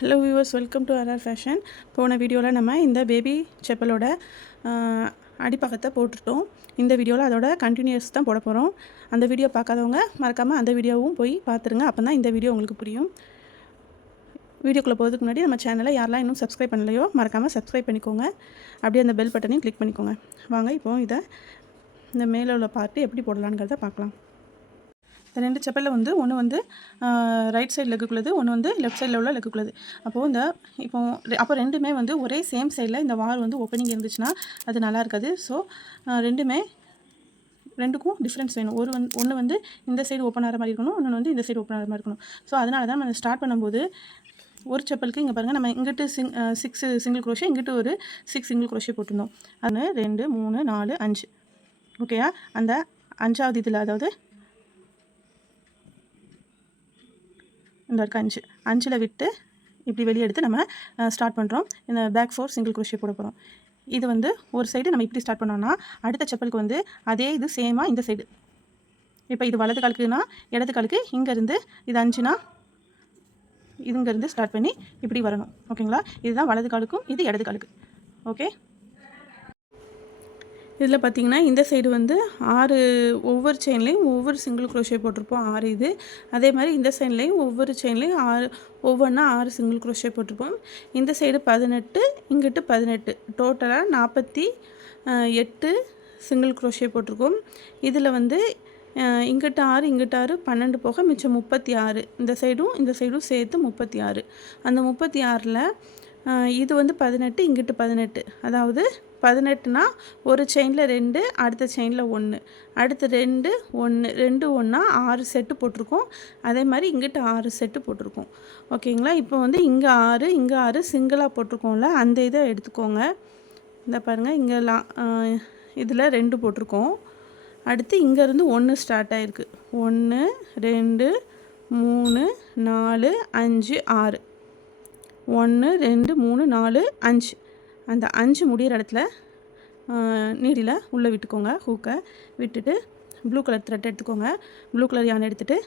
Hello viewers, welcome to RR Fashion. போன வீடியோவில் நம்ம இந்த பேபி செப்பலோட அடிப்பக்கத்தை போட்டுட்டோம். இந்த வீடியோவில் அதோட கண்டினியூஸ் தான் போட போகிறோம். அந்த வீடியோ பார்க்காதவங்க மறக்காமல் அந்த வீடியோவும் போய் பார்த்துருங்க. அப்போ தான் இந்த வீடியோ உங்களுக்கு புரியும். வீடியோக்குள்ளே போகிறதுக்கு முன்னாடி நம்ம சேனலை யாரெல்லாம் இன்னும் சப்ஸ்கிரைப் பண்ணலையோ மறக்காமல் சப்ஸ்கிரைப் பண்ணிக்கோங்க. அப்படியே அந்த பெல் பட்டனையும் கிளிக் பண்ணிக்கோங்க. வாங்க இப்போது இந்த மேலே உள்ள பார்ட்டு எப்படி போடலாங்கிறத பார்க்கலாம். இந்த 2 செப்பலில் ஒன்று ரைட் சைடு லெக்குள்ளது, ஒன்று லெஃப்ட் சைடில் உள்ள லெக்குள்ளது. அப்போது அப்போ ரெண்டுமே ஒரே சேம் சைடில் இந்த வால் ஓப்பனிங் இருந்துச்சுன்னா அது நல்லா இருக்காது. ஸோ ரெண்டுக்கும் டிஃப்ரென்ஸ் வேணும். ஒன்று இந்த சைடு ஓப்பன் ஆகிற மாதிரி இருக்கணும், இன்னொன்று இந்த சைடு ஓப்பன் ஆகிற மாதிரி இருக்கணும். ஸோ அதனால தான் நம்ம ஸ்டார்ட் பண்ணும்போது ஒரு செப்பலுக்கு இங்கே பாருங்கள், நம்ம இங்கிட்டு 6 சிங்கிள் குரோஷே, இங்கிட்டு ஒரு 6 சிங்கிள் குரோஷே போட்டிருந்தோம். 1 2 3 4 5. ஓகேயா? அந்த 5ஆவது இதில், அதாவது இந்த இருக்க 5 விட்டு இப்படி வெளியே எடுத்து நம்ம ஸ்டார்ட் பண்ணுறோம். இந்த பேக் 4 சிங்கிள் குரோஷே போட போகிறோம். இது ஒரு சைடு நம்ம இப்படி ஸ்டார்ட் பண்ணோம்னா அடுத்த செப்பலுக்கு அதே இது சேமாக இந்த சைடு. இப்போ இது வலது காலுக்குன்னா இடது காலுக்கு இங்கேருந்து இது 5னா இங்கேருந்து ஸ்டார்ட் பண்ணி இப்படி வரணும். ஓகேங்களா? இதுதான் வலது காலுக்கும் இது இடது காலுக்கு. ஓகே, இதில் பார்த்திங்கன்னா இந்த சைடு 6 ஒவ்வொரு செயின்லேயும் ஒவ்வொரு சிங்கிள் குரோஷே போட்டிருப்போம், 6 இது. அதே மாதிரி இந்த சைட்லேயும் ஒவ்வொரு செயின்லேயும் ஒவ்வொன்றா 6 சிங்கிள் குரோஷே போட்டிருப்போம். இந்த சைடு 18, இங்கிட்டு 18, டோட்டலாக 48 சிங்கிள் குரோஷே போட்டிருக்கோம். இதில் இங்கிட்டு 6 இங்கிட்டு 6 12 போக மிச்சம் 36. இந்த சைடும் சேர்த்து 36. அந்த 36ல் இது 18, இங்கிட்டு 18. அதாவது 18னா ஒரு செயினில் 2, அடுத்த செயினில் 1, அடுத்து 2 1 2 1 6 செட்டு போட்டிருக்கோம். அதே மாதிரி இங்கிட்டு 6 செட்டு போட்டிருக்கோம். ஓகேங்களா? இப்போ இங்கே 6 இங்கே 6 சிங்கிளாக போட்டிருக்கோம்ல, அந்த இதை எடுத்துக்கோங்க. இந்த பாருங்கள், இங்கெல்லாம் இதில் 2 போட்டிருக்கோம். அடுத்து இங்கேருந்து 1 ஸ்டார்ட் ஆகிருக்கு. 1 2 3 4 5 6. 1 2 3 4 5. அந்த 5 முடிகிற இடத்துல நீடில் உள்ளே விட்டுக்கோங்க. ஹூக்கை விட்டுட்டு ப்ளூ கலர் த்ரெட் எடுத்துக்கோங்க. ப்ளூ கலர் யானை எடுத்துகிட்டு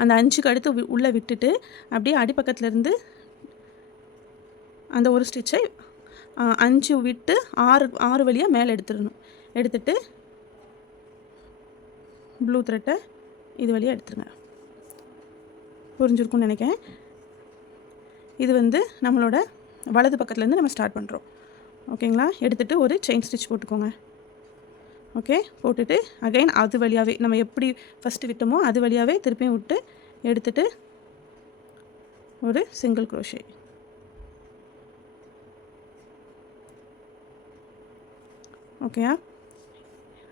அந்த 5க்கு அடுத்து உள்ளே விட்டுட்டு அப்படியே அடிப்பக்கத்துலேருந்து அந்த ஒரு ஸ்டிச்சை 5 விட்டு 6 வழியாக மேலே எடுத்துடணும். எடுத்துட்டு ப்ளூ த்ரெட்டை இது வழியாக எடுத்துருங்க. புரிஞ்சிருக்கும்னு நினைக்கிறேன். இது நம்மளோட வலது பக்கத்துலேருந்து நம்ம ஸ்டார்ட் பண்ணுறோம். ஓகேங்களா? எடுத்துகிட்டு ஒரு செயின் ஸ்டிச் போட்டுக்கோங்க. ஓகே, போட்டுட்டு அகைன் அது வழியாகவே நம்ம எப்படி ஃபஸ்ட்டு விட்டோமோ அது வழியாகவே திருப்பியும் விட்டு எடுத்துகிட்டு ஒரு சிங்கிள் குரோஷே. ஓகேயா?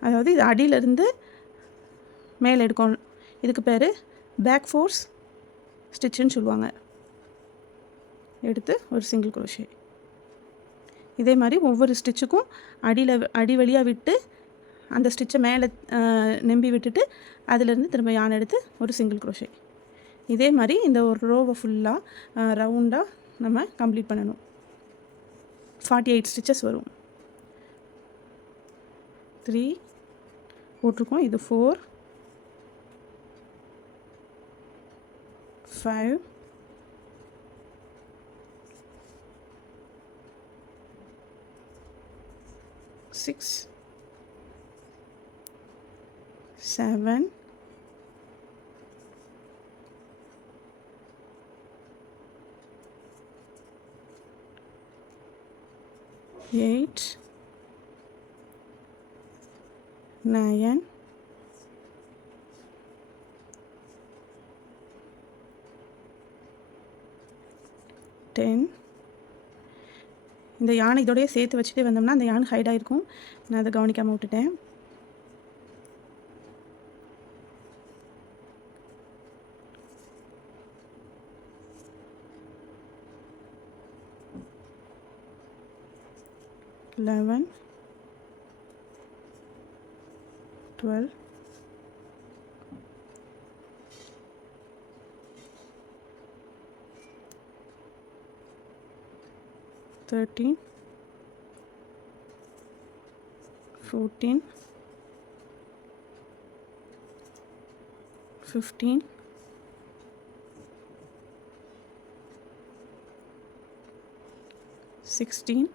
அதாவது இது அடியிலேருந்து மேலே எடுக்கணும். இதுக்கு பேர் பேக் ஃபோர்ஸ் ஸ்டிச்சுன்னு சொல்லுவாங்க. எடுத்து ஒரு சிங்கிள் குரோஷே. இதே மாதிரி ஒவ்வொரு ஸ்டிச்சுக்கும் அடி வழியாக விட்டு அந்த ஸ்டிச்சை மேலே நம்பி விட்டுட்டு அதிலேருந்து திரும்ப யானை எடுத்து ஒரு சிங்கிள் குரோஷே. இதே மாதிரி இந்த ஒரு ரோவை ஃபுல்லாக ரவுண்டாக நம்ம கம்ப்ளீட் பண்ணணும். 48 ஸ்டிச்சஸ் வரும். 3 போட்டிருக்கோம். இது 4 5 6 7 8 9 10. இந்த யானை இதோடய சேர்த்து வச்சுட்டே வந்தோம்னா அந்த யானை ஹைட் ஆகிருக்கும். நான் அதை கவனிக்காமல் விட்டுட்டேன். Eleven 12 13 14 15 16,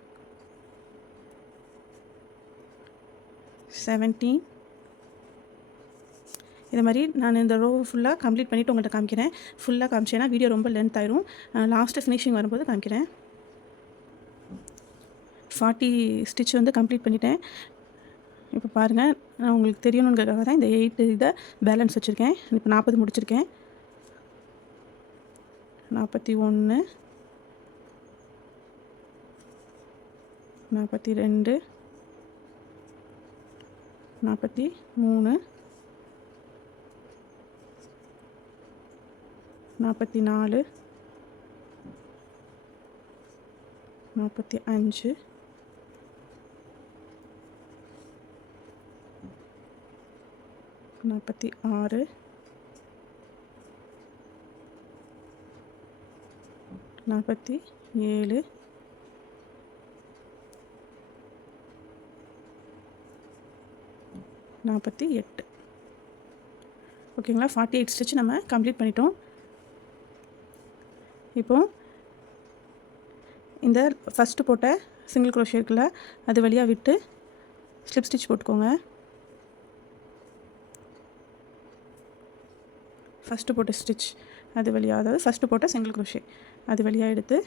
17. இது மாதிரி நான் இந்த ரோ ஃபுல்லாக கம்ப்ளீட் பண்ணிவிட்டு உங்கள்கிட்ட காமிக்கிறேன். ஃபுல்லாக காமிச்சேன்னா வீடியோ ரொம்ப லென்த் ஆயிரும். லாஸ்ட்டு ஃபினிஷிங் வரும்போது காமிக்கிறேன். 40 ஸ்டிச் வந்து கம்ப்ளீட் பண்ணிட்டேன். இப்போ பாருங்கள், நான் உங்களுக்கு தெரியணுங்கிறதுக்காக தான் இந்த 8 இதை பேலன்ஸ் வச்சுருக்கேன். இப்போ 40 முடிச்சிருக்கேன். 41, 42, 43, 44, 45, 46, 47, 48. ஓகேங்களா? 48 ஸ்டிச் நம்ம கம்ப்ளீட் பண்ணிட்டோம். இப்போது இந்த ஃபஸ்ட்டு போட்ட சிங்கிள் க்ரோஷே இருக்குல்ல, அது வழியாக விட்டு ஸ்லிப் ஸ்டிச் போட்டுக்கோங்க. ஃபஸ்ட்டு போட்ட ஸ்டிச் அது வழியாக, அதாவது ஃபஸ்ட்டு போட்ட சிங்கிள் க்ரோஷே அது வழியாக எடுத்து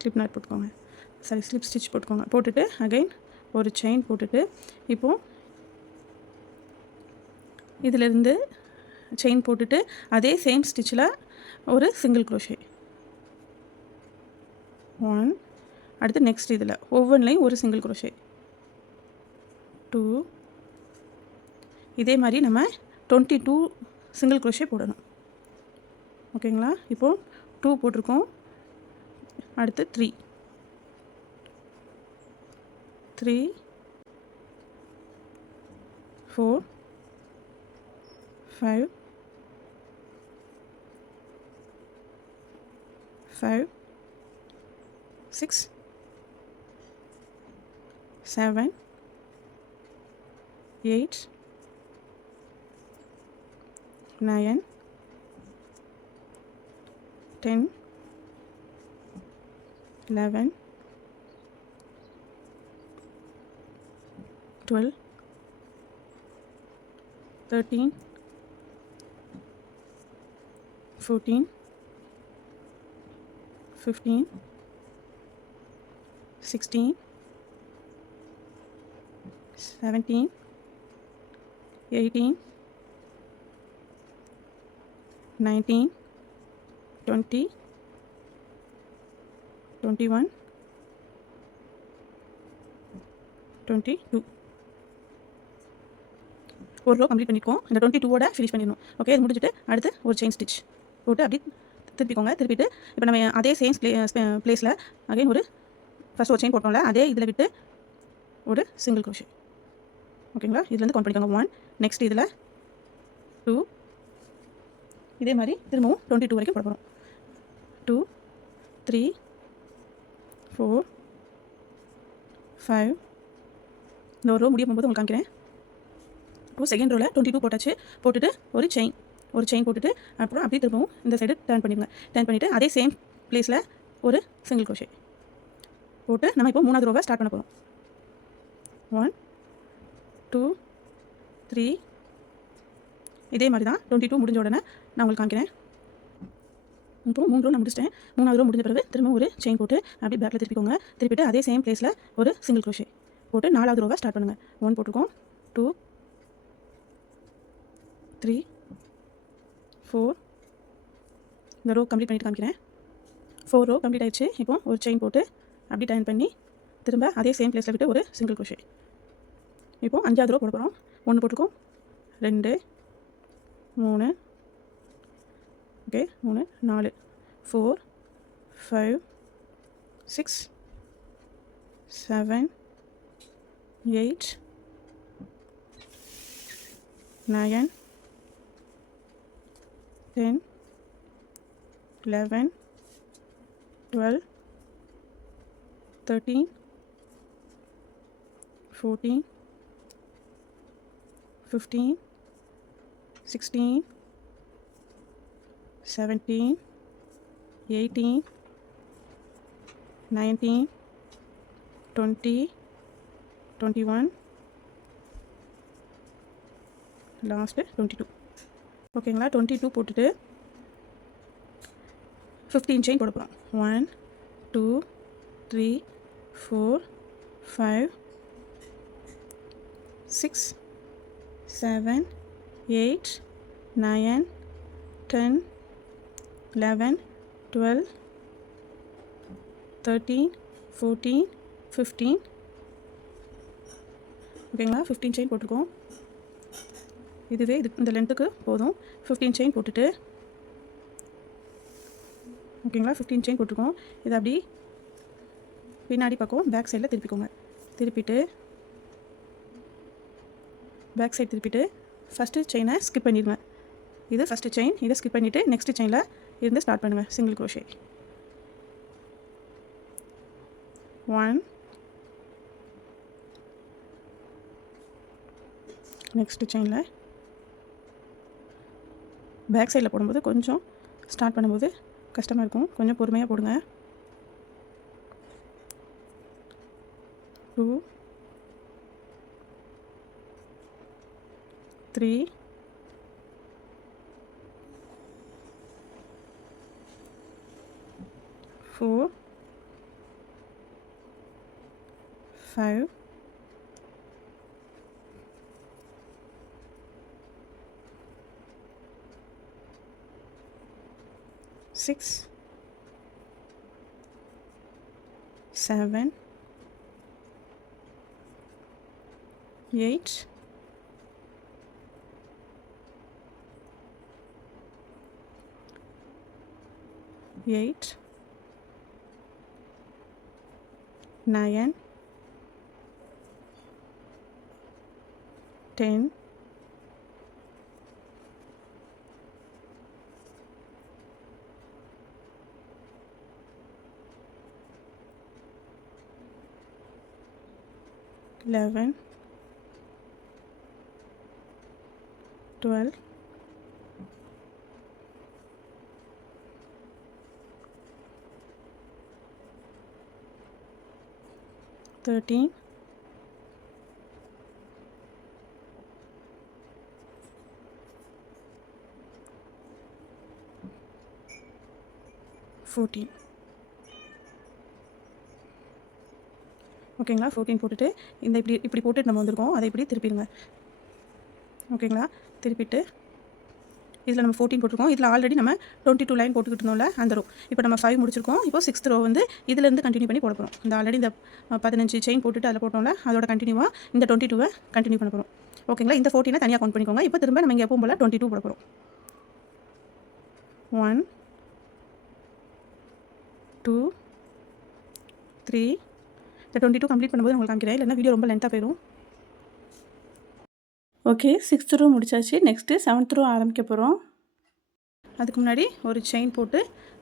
ஸ்லிப் நாட் போட்டுக்கோங்க. ஸ்லிப் ஸ்டிச் போட்டுக்கோங்க. போட்டுட்டு அகைன் ஒரு செயின் போட்டுட்டு இப்போது இதிலேருந்து செயின் போட்டுட்டு அதே சேம் ஸ்டிச்சில் ஒரு சிங்கிள் க்ரோஷே 1. அடுத்து நெக்ஸ்ட் இதில் ஒவ்வொன்றிலையும் ஒரு சிங்கிள் க்ரோஷே 2. இதே மாதிரி நம்ம 22 சிங்கிள் க்ரோஷே போடணும். ஓகேங்களா? இப்போது 2 போட்டிருக்கோம். அடுத்து 3, 4, 5, 6, 7, 8, 9, 10, 11, 12, 13, 14, 15, 16, 17, 18, 19, 20, 21, 22. ஒரு ரோ கம்ப்ளீட் பண்ணியிருக்கோம். இந்த 22ஓட ஃபினிஷ் பண்ணிடணும். ஓகே, இது முடிச்சுட்டு அடுத்து ஒரு செயின் ஸ்டிச் போட்டு அப்படி திருப்பிக்கோங்க. திருப்பிட்டு இப்போ நம்ம அதே சேம் பிளேஸில் அகைன் ஒரு ஃபஸ்ட் ஒரு செயின் போட்டோம்ல, அதே இதில் விட்டு ஒரு சிங்கிள் க்ரோஷே. ஓகேங்களா? இதுலேருந்து கவுண்ட் பண்ணிக்கோங்க. 1, நெக்ஸ்ட் இதில் 2, இதே மாதிரி திரும்பவும் 22 வரைக்கும் போட போகிறோம். 2, 3, 4, 5. இந்த ஒரு ரோ முடிய போகும்போது உங்களுக்கு காமிக்கிறேன். இப்போ செகண்ட் ரோவில் 22 போட்டாச்சு. போட்டுட்டு ஒரு செயின் போட்டுட்டு அப்புறம் அப்படியே திரும்பவும் இந்த சைடு டர்ன் பண்ணிடுங்க. டர்ன் பண்ணிவிட்டு அதே சேம் பிளேஸில் ஒரு சிங்கிள் க்ரோஷே போட்டு நம்ம இப்போ 3வது ரோவை ஸ்டார்ட் பண்ண போகிறோம். 1, 2, 3. இதே மாதிரி தான் 22 முடிஞ்ச உடனே நான் உங்களுக்கு காமிக்கிறேன். இப்போ 3 ரோ நான் முடிச்சிட்டேன். 3வது ரோ முடிஞ்ச பிறகு திரும்ப ஒரு செயின் போட்டு அப்படியே பேக்கில் திருப்பிக்கோங்க. திருப்பிட்டு அதே சேம் பிளேஸில் ஒரு சிங்கிள் க்ரோஷே போட்டு 4வது ரோவை ஸ்டார்ட் பண்ணுங்கள். 1 போட்டிருக்கோம், 2, 3, 4. இந்த ரோ கம்ப்ளீட் பண்ணிட்டு காமிக்கிறேன். 4 ரோ கம்ப்ளீட் ஆயிடுச்சு. இப்போ ஒரு செயின் போட்டு அப்படி டர்ன் பண்ணி திரும்ப அதே சேம் பிளேஸில் விட்டு ஒரு சிங்கிள் க்ரோஷே. இப்போ 5வது ரோ போட போகிறோம். 1 போட்டிருக்கோம், 2, 3, ஓகே 3, 4, 4, 5, 6, 7, 8, 9, 10, 11, 12, 13, 14, 15, 16, 17, 18, 19, 20, 21, லாஸ்ட்டு 22. ஓகேங்களா? 22 போட்டுட்டு 15 செயின் போட போகிறோம். 1, 2, 3, 4, 5, 6, 7, 8, 9, 10, 11, 12, 13, 14, 15. ஓகேங்களா? 15 செயின் போட்டிருக்கோம். இதுவே இந்த லென்த்துக்கு போதும். 15 செயின் போட்டுட்டு ஓகேங்களா? 15 செயின் போட்டிருக்கோம். இதை அப்படி பின்னாடி பக்கம் பேக் சைடில் திருப்பிக்கோங்க. திருப்பிட்டு பேக் சைடு திருப்பிட்டு ஃபஸ்ட்டு செயினை ஸ்கிப் பண்ணிடுங்க. இது ஃபஸ்ட்டு செயின். இதை ஸ்கிப் பண்ணிவிட்டு நெக்ஸ்ட்டு செயினில் இருந்து ஸ்டார்ட் பண்ணுங்கள் சிங்கிள் க்ரோஷே. 1, நெக்ஸ்ட்டு செயினில் பேக் சைடில் போடும்போது கொஞ்சம் ஸ்டார்ட் பண்ணும்போது கஷ்டமாக இருக்கும், கொஞ்சம் பொறுமையாக போடுங்க. 2, 3, 4, 5, 6, 7, 8, 9, 10, 11, 12, 13, 14. ஓகேங்களா? 14 போட்டுட்டு இந்த இப்படி போட்டுட்டு நம்ம வந்திருக்கோம். அதை இப்படி திருப்பிடுங்க. ஓகேங்களா? திருப்பிட்டு இதில் நம்ம 14 போட்டிருக்கோம். இதில் ஆல்ரெடி நம்ம 22 லைன் போட்டுக்கிட்டு இருந்தோம்ல அந்த ரோ. இப்போ நம்ம 5 முடிச்சிருக்கோம். இப்போ 6th ரோ வந்து இதிலேருந்து கண்டினியூ பண்ணி போட போகிறோம். இந்த ஆல்ரெடி இந்த 15 செயின் போட்டுட்டு அதில் போட்டோம்ல அதோட கண்டினியூவாக இந்த 22 கண்டினியூ பண்ண போகிறோம். ஓகேங்களா? இந்த 14 தனியாக கவுண்ட் பண்ணிக்கோங்க. இப்போ திரும்ப நம்ம இங்கே எப்பவும் போல் 22 போட போகிறோம். 1, 2, 3. இந்த 22 கம்ப்ளீட் பண்ணும்போது உங்களுக்கு காமிக்கிறேன், இல்லைன்னா வீடியோ ரொம்ப லென்த்தாக போயிடும். ஓகே, 6th ரோ முடிச்சாச்சு. நெக்ஸ்ட்டு 7th ரோ ஆரம்பிக்க போகிறோம். அதுக்கு முன்னாடி ஒரு செயின் போட்டு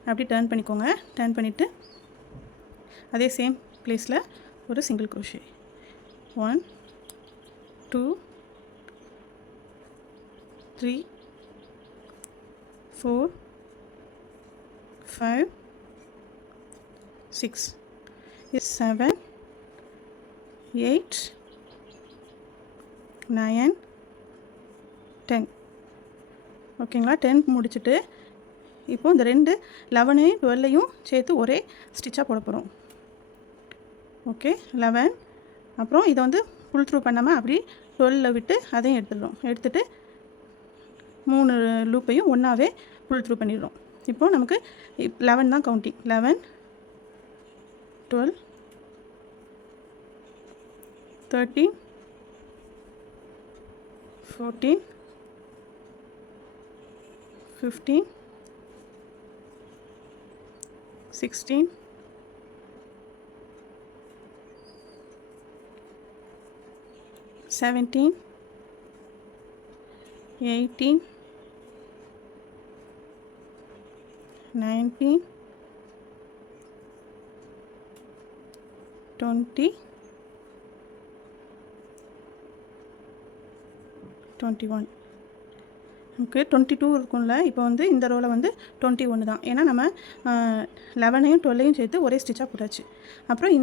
அப்படி டர்ன் பண்ணிக்கோங்க. டர்ன் பண்ணிவிட்டு அதே சேம் பிளேஸில் ஒரு சிங்கிள் க்ரோஷே. 1, 2, 3, 4, 5, 6, 7, 8, 9, 10. ஓகேங்களா? 10 முடிச்சுட்டு இப்போ இந்த 2 11ஐயும் 12ஐயும் சேர்த்து ஒரே ஸ்டிச்சாக போட போகிறோம். ஓகே, 11 அப்புறம் இதை வந்து புல் த்ரூ பண்ணாமல் அப்படி 12 விட்டு அதையும் எடுத்துடுறோம். எடுத்துகிட்டு 3 லூப்பையும் ஒன்றாவே புல் த்ரூ பண்ணிடுறோம். இப்போது நமக்கு 11 தான் கவுண்டிங். 11, 12, 13, 14, 15, 16, 17, 18, 19, 20, 21. நமக்கு 22 இருக்கும்ல. இப்போ வந்து இந்த ரோவில் வந்து 21 தான். ஏன்னா நம்ம 11ஐயும் 12ஐயும் சேர்த்து ஒரே ஸ்டிச்சாக போட்டாச்சு. அப்புறம்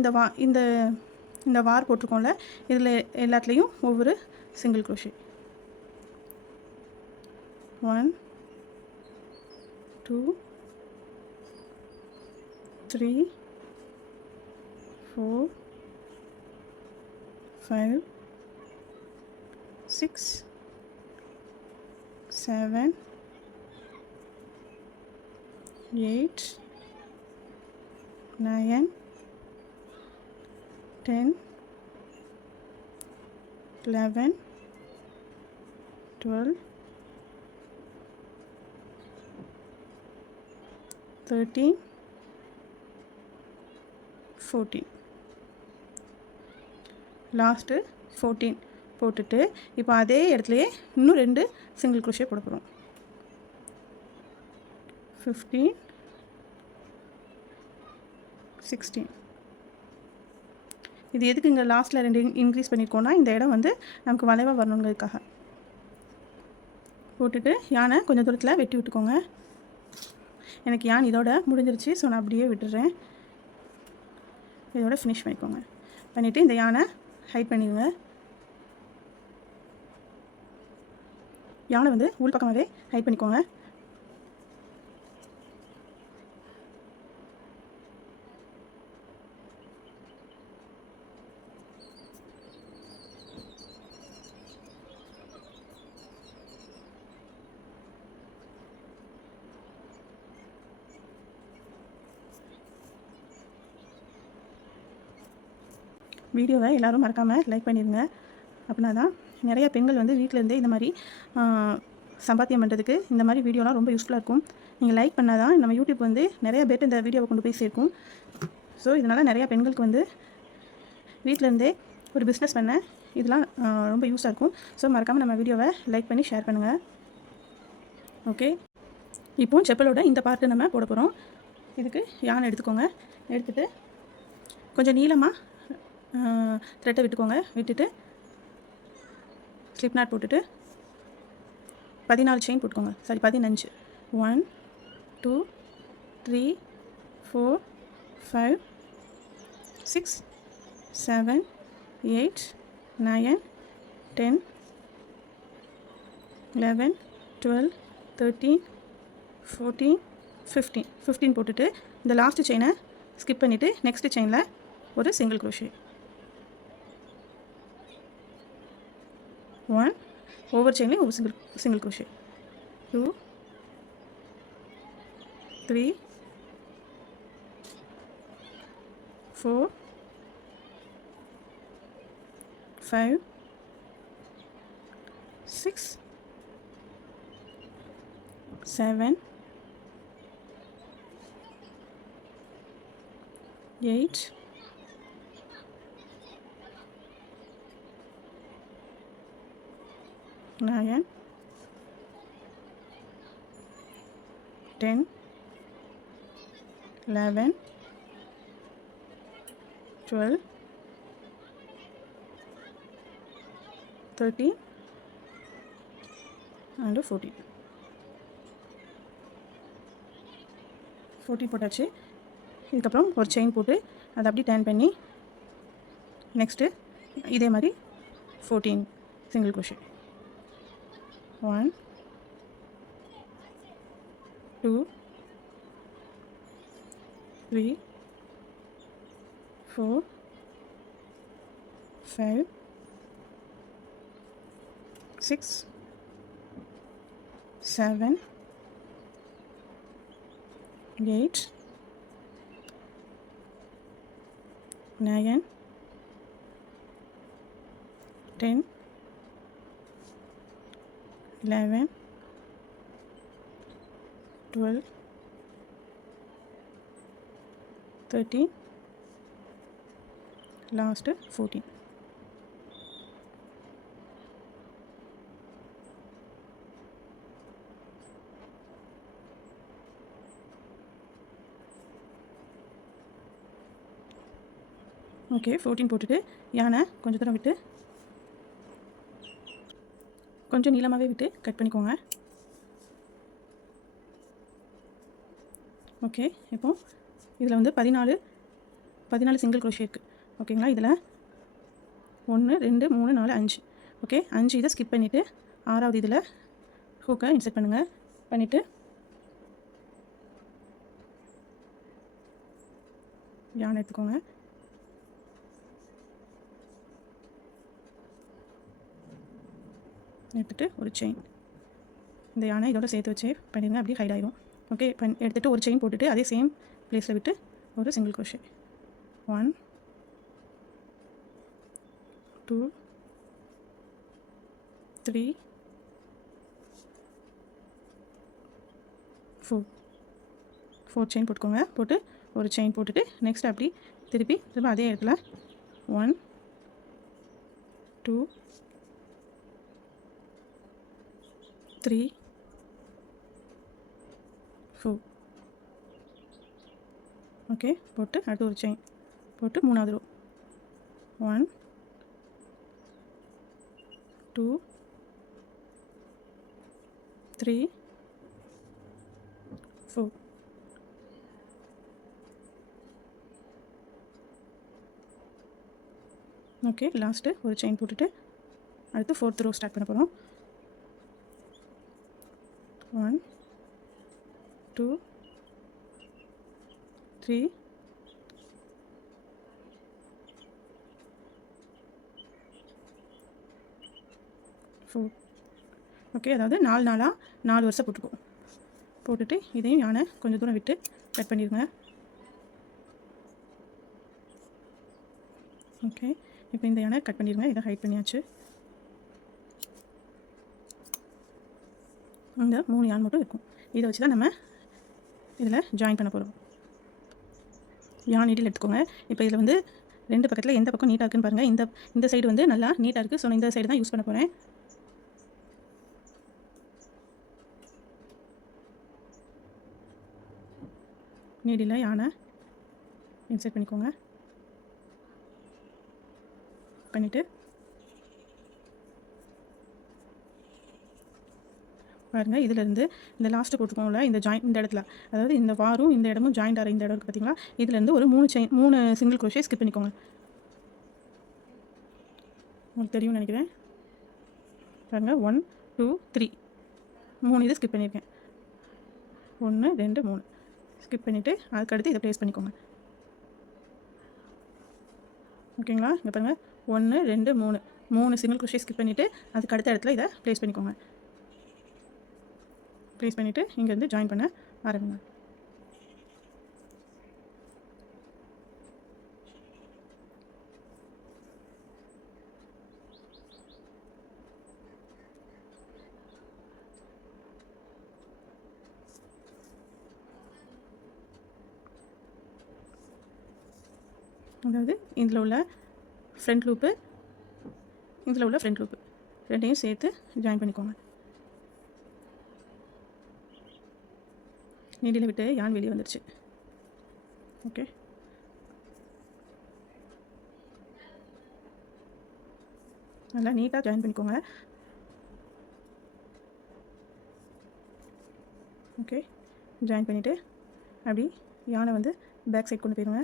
இந்த வார் போட்டிருக்கோம்ல, இதில் எல்லாத்துலேயும் ஒவ்வொரு சிங்கிள் க்ரோஷே. 1 2 3 4 5 6 7 8 9 10 11 12 13 14 லாஸ்ட்டு 14 போட்டுட்டு இப்போ அதே இடத்துலையே இன்னும் 2 சிங்கிள் க்ரோஷே போட போகிறோம். 15 16. இது எதுக்கு இங்கே லாஸ்ட்டில் 2 இன்க்ரீஸ் பண்ணியிருக்கோன்னா இந்த இடம் வந்து நமக்கு வளைவாக வரணுங்கிறதுக்காக. போட்டுட்டு யானை கொஞ்சம் தூரத்தில் வெட்டி விட்டுக்கோங்க. எனக்கு யான் இதோட முடிஞ்சிருச்சு, ஸோ நான் அப்படியே விட்டுறேன். இதோட ஃபினிஷ் பண்ணிக்கோங்க. பண்ணிவிட்டு இந்த யானை ஹைட் பண்ணிடுங்க. யானை வந்து உள் பக்கமாகவே ஹைட் பண்ணிக்கோங்க. வீடியோவை எல்லோரும் மறக்காமல் லைக் பண்ணிடுங்க. அப்படின்னா தான் நிறையா பெண்கள் வந்து வீட்டிலேருந்தே இந்த மாதிரி சம்பாத்தியம் பண்ணுறதுக்கு இந்த மாதிரி வீடியோலாம் ரொம்ப யூஸ்ஃபுல்லாக இருக்கும். நீங்கள் லைக் பண்ணால் தான் நம்ம யூடியூப் வந்து நிறையா பேர் இந்த வீடியோவை கொண்டு போய் சேர்க்கும். ஸோ இதனால் நிறையா பெண்களுக்கு வந்து வீட்டிலேருந்தே ஒரு பிஸ்னஸ் பண்ண இதெல்லாம் ரொம்ப யூஸாக இருக்கும். ஸோ மறக்காமல் நம்ம வீடியோவை லைக் பண்ணி ஷேர் பண்ணுங்கள். ஓகே, இப்போது செப்பலோட இந்த பார்ட்டு நம்ம போட போகிறோம். இதுக்கு யானை எடுத்துக்கோங்க. எடுத்துகிட்டு கொஞ்சம் நீளமாக த்ரெட்டை விட்டுக்கோங்க. விட்டுட்டு ஸ்லிப் நாட் போட்டுட்டு 14 செயின் போட்டுக்கோங்க. சாரி 15. 1 2 3 4 5 6 7 8 9 10 11 12 13 14 15 போட்டுட்டு இந்த லாஸ்ட்டு செயினை ஸ்கிப் பண்ணிவிட்டு நெக்ஸ்ட்டு செயினில் ஒரு சிங்கிள் க்ரோஷே. 1 ஒவ்வொரு செயின்லையும் ஒரு சிங்கிள் க்ரோஷே. 2 3 4 5 6 7 8 9 10 11 12 13 and 14 போட்டாச்சு. இதுக்கப்புறம் ஒரு செயின் போட்டு அதை அப்படி டர்ன் பண்ணி நெக்ஸ்ட்டு இதே மாதிரி 14 சிங்கிள் க்ரோஷே. 1 2 3 4 5 6 7 8 9 10 11 12 13 last 14. ஓகே, 14 போட்டுட்டு யானை கொஞ்சம் தூரம் விட்டு கொஞ்சம் நீளமாகவே விட்டு கட் பண்ணிக்கோங்க. ஓகே, இப்போது இதில் வந்து 14 சிங்கிள் க்ரோஷே இருக்குது. ஓகேங்களா, இதில் 1 2 3 4 5. ஓகே, 5 இதை ஸ்கிப் பண்ணிவிட்டு 6வது இதில் ஹூக்கை இன்சர்ட் பண்ணுங்கள். பண்ணிவிட்டு யானை எடுத்துக்கோங்க. எடுத்துகிட்டு ஒரு செயின், இந்த யானை இதோட சேர்த்து வச்சு பண்ணிடுங்க. அப்படியே ஹைட் ஆயிடும். ஓகே, எடுத்துகிட்டு ஒரு செயின் போட்டுட்டு அதே சேம் ப்ளேஸில் விட்டு ஒரு சிங்கிள் க்ரோஷே. 1 2 3 4 செயின் போட்டுக்கோங்க. போட்டு ஒரு செயின் போட்டுட்டு நெக்ஸ்ட் அப்படி திரும்ப அதே இடத்துல 1 2 3 4. ஓகே, போட்டு அடுத்து ஒரு செயின் போட்டு 3வது ரோ 1 2 3 4. ஓகே, லாஸ்ட்டு ஒரு செயின் போட்டுட்டு அடுத்து 4th ரோ ஸ்டார்ட் பண்ண போகிறோம். 1 2 3 4. ஓகே, அதாவது 4 வருஷம் போட்டுக்குவோம். போட்டுட்டு இதையும் யானை கொஞ்சம் தூரம் விட்டு கட் பண்ணிடுங்க. ஓகே, இப்போ இந்த யானை கட் பண்ணிடுங்க. இதை ஹைட் பண்ணியாச்சு. இந்த 3 யான் மட்டும் இருக்கும். இதை வச்சு தான் நம்ம இதில் ஜாயின் பண்ண போகிறோம். யான் நீடில் எடுத்துக்கோங்க. இப்போ இதில் வந்து 2 பக்கத்தில் எந்த பக்கம் நீட்டாக இருக்குன்னு பாருங்கள். இந்த சைடு வந்து நல்லா நீட்டாக இருக்குது. ஸோ நான் இந்த சைடு தான் யூஸ் பண்ண போகிறேன். நீடில் யானை இன்சர்ட் பண்ணிக்கோங்க. பண்ணிவிட்டு பாருங்கள், இதிலேருந்து இந்த லாஸ்ட்டு போட்டுக்கோங்கள இந்த இடத்துல, அதாவது இந்த வாரும் இந்த இடமும் ஜாயிண்ட் ஆகிற இந்த இடம் இருக்குது பார்த்தீங்களா, இதுலேருந்து ஒரு 3 சிங்கிள் க்ரோஷே ஸ்கிப் பண்ணிக்கோங்க. உங்களுக்கு தெரியும்னு நினைக்கிறேன். பாருங்கள், 1 2 3 3 இது ஸ்கிப் பண்ணியிருக்கேன். 1 2 3 ஸ்கிப் பண்ணிவிட்டு அதுக்கடுத்து இதை ப்ளேஸ் பண்ணிக்கோங்க. ஓகேங்களா, இங்கே பாருங்கள் 1 2 3 சிங்கிள் க்ரோஷே ஸ்கிப் பண்ணிவிட்டு அதுக்கு அடுத்த இடத்துல இதை ப்ளேஸ் பண்ணிக்கோங்க. ப்ளேஸ் பண்ணிவிட்டு இங்கேருந்து ஜாயின் பண்ண ஆரம்பிங்க. அதாவது இதில் உள்ள ஃப்ரண்ட் லூப்பு, இதில் உள்ள ஃப்ரண்ட் லூப்பு ரெண்டையும் சேர்த்து ஜாயின் பண்ணிக்கோங்க. நீடில் விட்டு யான் வெளியே வந்துடுச்சு. ஓகே, நல்லா நீட்டாக ஜாயின் பண்ணிக்கோங்க. ஓகே, ஜாயின் பண்ணிவிட்டு அப்படி யானை வந்து பேக் சைட் கொண்டு போயிடுங்க.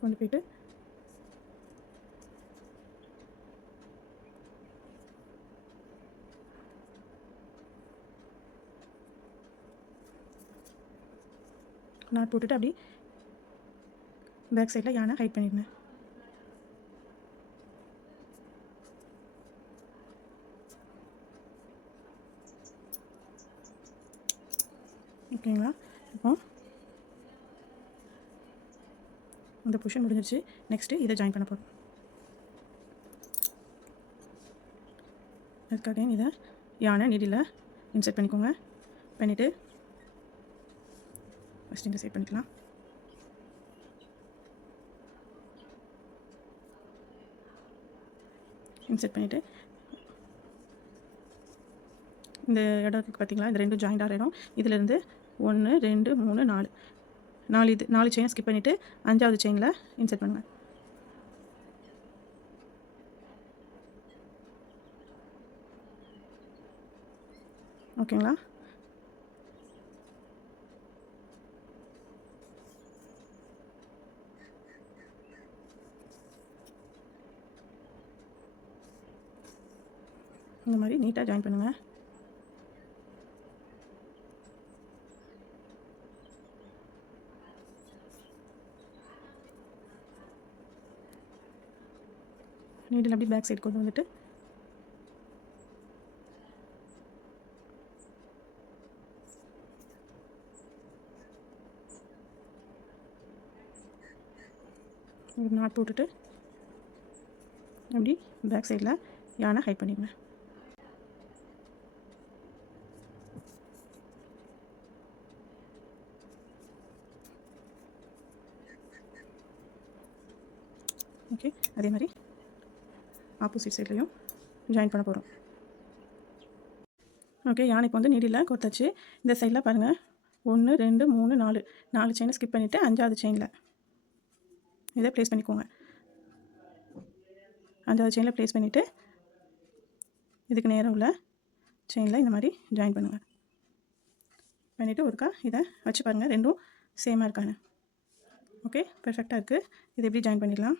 கொண்டு போயிட்டு நாட் போட்டுட்டு அப்படி பேக் சைடில் யானை ஹைட் பண்ணிடுங்க. ஓகேங்களா, இப்போ இந்த பொசிஷன் முடிஞ்சிருச்சு. நெக்ஸ்ட்டு இதை ஜாயின் பண்ண போகிறோம். அதுக்காக இதை யானை நீடில் இன்சர்ட் பண்ணிக்கோங்க. பண்ணிவிட்டு ஃபஸ்ட் இந்த சைட் பண்ணிக்கலாம். இன்சர்ட் பண்ணிவிட்டு இந்த இடம் இருக்குது பார்த்தீங்களா, இந்த 2 ஜாயிண்ட் ஆகிற இடம், இதிலேருந்து 1 2 3 4 செயின் ஸ்கிப் பண்ணிவிட்டு 5வது செயினில் இன்சர்ட் பண்ணுங்கள். ஓகேங்களா, இந்த மாதிரி நீட்டாக ஜாயின் பண்ணுங்கள். நீடில் அப்படி பேக் சைடு கொண்டு வந்துட்டு ஒரு நாட் போட்டுட்டு அப்படி பேக் சைடில் யானை ஹைட் பண்ணிடுங்க. ஓகே, அதே மாதிரி ஆப்போசிட் சைட்லேயும் ஜாயின் பண்ண போகிறோம். ஓகே, யானை இப்போ வந்து நீடில் கொத்தாச்சு. இந்த சைடில் பாருங்கள் 1 2 3 4 செயினை ஸ்கிப் பண்ணிவிட்டு 5வது செயினில் இதை ப்ளேஸ் பண்ணிக்கோங்க. 5வது செயினில் ப்ளேஸ் பண்ணிவிட்டு இதுக்கு நேரம் உள்ள செயினில் இந்த மாதிரி ஜாயின் பண்ணுங்கள். பண்ணிவிட்டு ஒருக்கா இதை வச்சு பாருங்கள் ரெண்டும் சேமாக இருக்காங்க. ஓகே, பெர்ஃபெக்டாக இருக்குது. இதை எப்படி ஜாயின் பண்ணிடலாம்.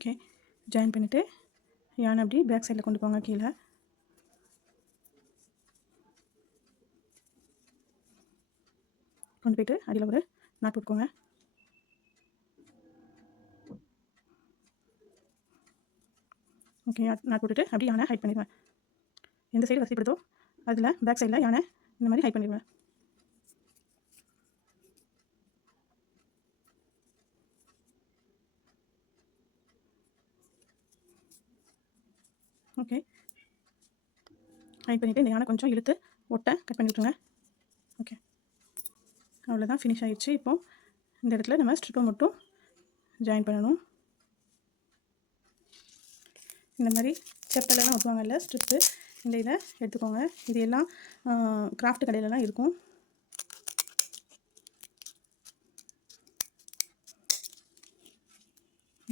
ஓகே, ஜாயின் பண்ணிவிட்டு யானை அப்படி பேக் சைடில் கொண்டு போங்க. கீழே கொண்டு போய்ட்டு அடியில் ஒரு நாட் போட்டுக்கோங்க. ஓகே, நாட் போட்டுட்டு அப்படி யானை ஹைட் பண்ணிடுவேன். எந்த சைடு வசதிப்படுதோ அதில் பேக் சைடில் யானை இந்த மாதிரி ஹைட் பண்ணிடுவேன். ஓகே, ஹைட் பண்ணிவிட்டு இந்த யானை கொஞ்சம் இழுத்து ஒட்டை கட் பண்ணி விட்டுருங்க. ஓகே, அவ்வளோதான், ஃபினிஷ் ஆகிடுச்சு. இப்போது இந்த இடத்துல நம்ம ஸ்ட்ரிப்பை மட்டும் ஜாயின் பண்ணணும். இந்த மாதிரி செப்பலெல்லாம் வைப்பாங்கல்ல ஸ்ட்ரிப்பு, இந்த இதை எடுத்துக்கோங்க. இது எல்லாம் கிராஃப்ட் கடையிலலாம் இருக்கும்.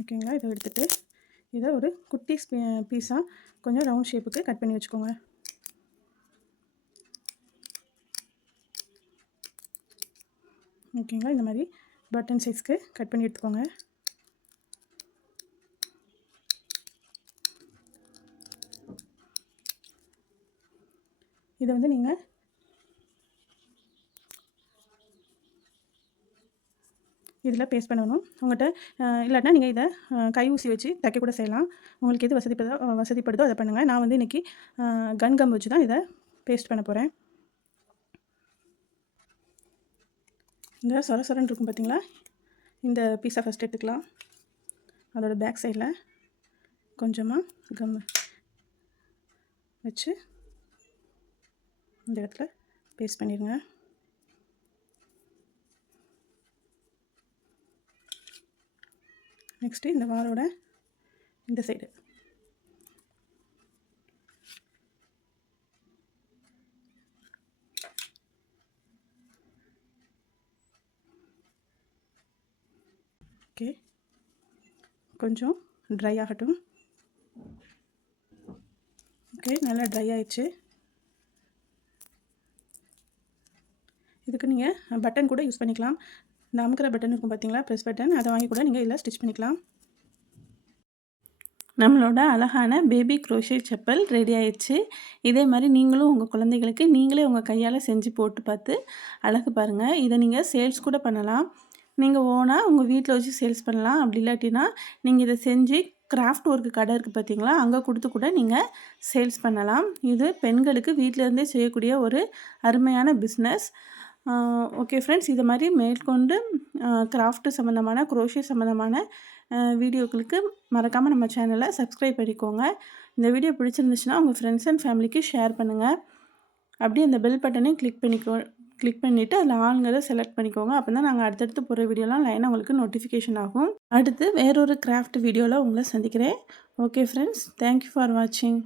ஓகேங்களா, இதை எடுத்துகிட்டு இதை ஒரு குட்டி பீஸாக கொஞ்சம் ரவுண்ட் ஷேப்புக்கு கட் பண்ணி வச்சுக்கோங்க. ஓகேங்களா, இந்த மாதிரி பட்டன் சைஸ்க்கு கட் பண்ணி எடுத்துக்கோங்க. இதை வந்து நீங்கள் இதில் பேஸ்ட் பண்ணணும். உங்கள்கிட்ட இல்லாட்டினா நீங்கள் இதை கை ஊசி வச்சு தைக்க கூட செய்யலாம். உங்களுக்கு எது வசதிப்படுதோ அதை பண்ணுங்கள். நான் வந்து இன்றைக்கி கன் கம் வச்சு தான் இதை பேஸ்ட் பண்ண போகிறேன். இந்த சொரன்னு இருக்கும் பார்த்தீங்களா, இந்த பீஸை ஃபஸ்ட் எடுத்துக்கலாம். அதோட பேக் சைடில் கொஞ்சமாக கம் வச்சு இந்த இடத்துல பேஸ்ட் பண்ணிடுங்க. நெக்ஸ்ட்டு இந்த வாரோட இந்த சைடு ஓகே, கொஞ்சம் ட்ரை ஆகட்டும். ஓகே, நல்லா ட்ரை ஆயிடுச்சு. இதுக்கு நீங்கள் பட்டன் கூட யூஸ் பண்ணிக்கலாம். இந்த அமுக்கிற பட்டன் இருக்கும் பார்த்தீங்களா, ப்ரெஸ் பட்டன், அதை வாங்கி கூட நீங்கள் இதில் ஸ்டிச் பண்ணிக்கலாம். நம்மளோட அழகான பேபி க்ரோஷே செப்பல் ரெடி ஆயிடுச்சு. இதே மாதிரி நீங்களும் உங்கள் குழந்தைகளுக்கு நீங்களே உங்கள் கையால் செஞ்சு போட்டு பார்த்து அழகு பாருங்கள். இதை நீங்கள் சேல்ஸ் கூட பண்ணலாம். நீங்கள் ஓனாக உங்கள் வீட்டில் வச்சு சேல்ஸ் பண்ணலாம். அப்படி இல்லாட்டினா நீங்கள் இதை செஞ்சு கிராஃப்ட் ஒர்க்கு கடை இருக்குது பார்த்தீங்களா, அங்கே கொடுத்து கூட நீங்கள் சேல்ஸ் பண்ணலாம். இது பெண்களுக்கு வீட்டிலேருந்தே செய்யக்கூடிய ஒரு அருமையான பிஸ்னஸ். ஓகே ஃப்ரெண்ட்ஸ், இது மாதிரி மேற்கொண்டு கிராஃப்ட்டு சம்மந்தமான குரோஷே சம்மந்தமான வீடியோக்களுக்கு மறக்காமல் நம்ம சேனலை சப்ஸ்கிரைப் பண்ணிக்கோங்க. இந்த வீடியோ பிடிச்சிருந்துச்சுன்னா உங்கள் ஃப்ரெண்ட்ஸ் அண்ட் ஃபேமிலிக்கு ஷேர் பண்ணுங்கள். அப்படியே அந்த பெல் பட்டனையும் கிளிக் பண்ணிவிட்டு அதில் ஆளுங்கிறத செலக்ட் பண்ணிக்கோங்க. அப்போ தான் நாங்கள் அடுத்தடுத்து போகிற வீடியோலாம் லைனாக உங்களுக்கு நோட்டிஃபிகேஷன் ஆகும். அடுத்து வேறொரு கிராஃப்ட் வீடியோவில் உங்களை சந்திக்கிறேன். ஓகே ஃப்ரெண்ட்ஸ், தேங்க்யூ ஃபார் வாட்சிங்.